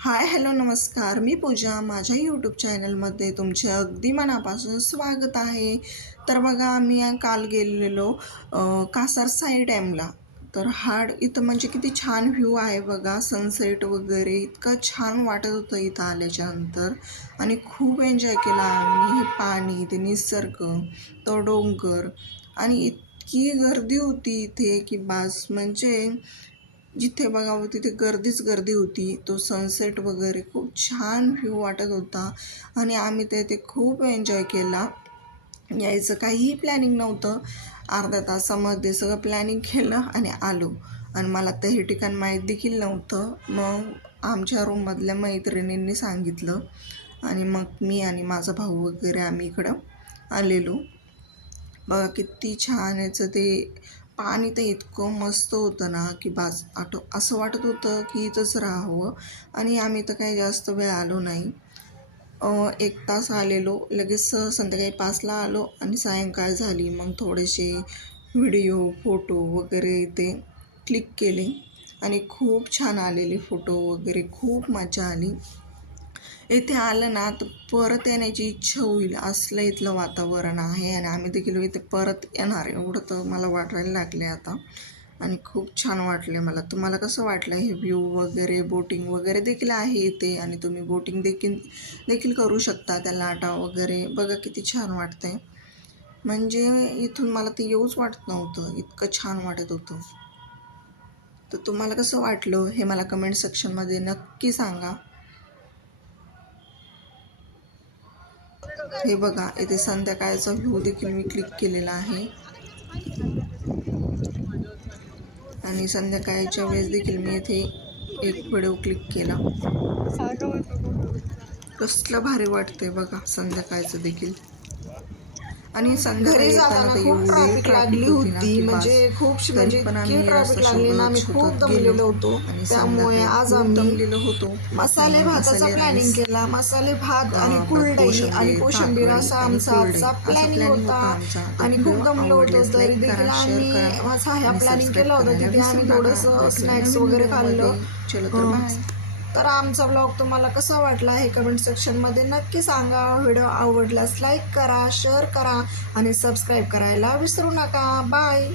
Hi hello नमस्कार, मी पूजा. माझ्या YouTube चॅनलमध्ये तुमचे अगदी मनापासून स्वागत आहे. तर बघा, आम्ही काल गेलेलो कासार साई डॅमला. तर इथं म्हणजे किती छान व्ह्यू आहे बघा, सनसेट वगैरे इतकं छान वाटत होतं इथं आल्याच्यानंतर. आणि खूप एन्जॉय केला आम्ही. हे पाणी, ते निसर्ग, तो डोंगर, आणि इतकी गर्दी होती इथे की बास. म्हणजे जिथे बघावं तिथे गर्दीच गर्दी होती. तो सनसेट वगैरे खूप छान व्ह्यू वाटत होता आणि आम्ही ते खूप एन्जॉय केला. यायचं काहीही प्लॅनिंग नव्हतं. अर्ध्या तासामध्ये सगळं प्लॅनिंग केलं आणि आलो. आणि मला तर हे ठिकाण माहीत देखील नव्हतं. मग आमच्या रूममधल्या मैत्रिणींनी सांगितलं आणि मग मी आणि माझा भाऊ वगैरे आम्ही इकडं आलेलो. बघा किती छान याचं ते पाणी तर इतकं मस्त होतं ना की बास. असं वाटत होतं की इथंच राहावं. आणि आम्ही तर काही जास्त वेळ आलो नाही. 1 तास आलेलो, लगेच संध्याकाळी 5ला आलो आणि सायंकाळ झाली. मग थोडेसे व्हिडिओ, फोटो वगैरे इथे क्लिक केले आणि खूप छान आलेले फोटो वगैरे. खूप मजा आली. इथे आलं ना तर परत येण्याची इच्छा होईल, असलं इथलं वातावरण आहे. आणि आम्ही देखील इथे परत येणार एवढं तर मला वाटायला लागले आता. आणि खूप छान वाटले मला. तुम्हाला कसं वाटलं हे व्ह्यू वगैरे? बोटिंग वगैरे देखील आहे इथे आणि तुम्ही बोटिंग देखील देखील करू शकता. त्या लाटा वगैरे बघा किती छान वाटतंय. म्हणजे इथून मला ते येऊच वाटत नव्हतं, इतकं छान वाटत होतं. तर तुम्हाला कसं वाटलं हे मला कमेंट सेक्शनमध्ये नक्की सांगा. हे बघा, इथे संध्याकाळचा व्ह्यू देखील मी क्लिक केलेला आहे. आणि संध्याकाळच्या वेळेस देखील मी इथे एक व्हिडिओ क्लिक केला. कसलं भारी वाटतंय बघा संध्याकाळचं देखील. आणि संध्याकाळी घरी येताना जाताना तर खूप एवढी ट्रॅफिक ट्रॅफिक लागली होती ना होती. की म्हणजे बास. तरी म्हणजे पण इतकी आम्ही ट्रॅफिक रस्ता लागली ना, शोधत आम्ही खूप शोधत गेलो. दमलेलो होतो. आणि त्यामुळे संध्याकाळी आज खूप आम्ही दमलेलो होतो. मसाले त्यामुळे भाताचा मसाले प्लॅनिंग राईस, केला. मसाले भात आणि परत कुरडई आणि कोशिंबीर भाकरी असा आणि आमचा कुरडई आजचा असा प्लॅनिंग प्लॅनिंग होता. होता आमचा. तर आणि खूप व्हिडिओ दमलो होतो, आवडल्यास तरी लाईक करा, देखील शेअर आम्ही करा माझा ह्या आणि प्लॅनिंग सबस्क्राईब केला होता. करायला तिथे विसरू आम्ही नका. थोडंसं भेटूया स्नॅक्स नवीन वगैरे खाल्लं. व्हिडिओमध्ये. चलो तर बाय. तर आमचा ब्लॉग तुम्हाला कसा वाटला हे कमेंट सेक्शनमध्ये नक्की सांगा. व्हिडिओ आवडल्यास लाईक करा, शेअर करा आणि सबस्क्राईब करायला विसरू नका. बाय.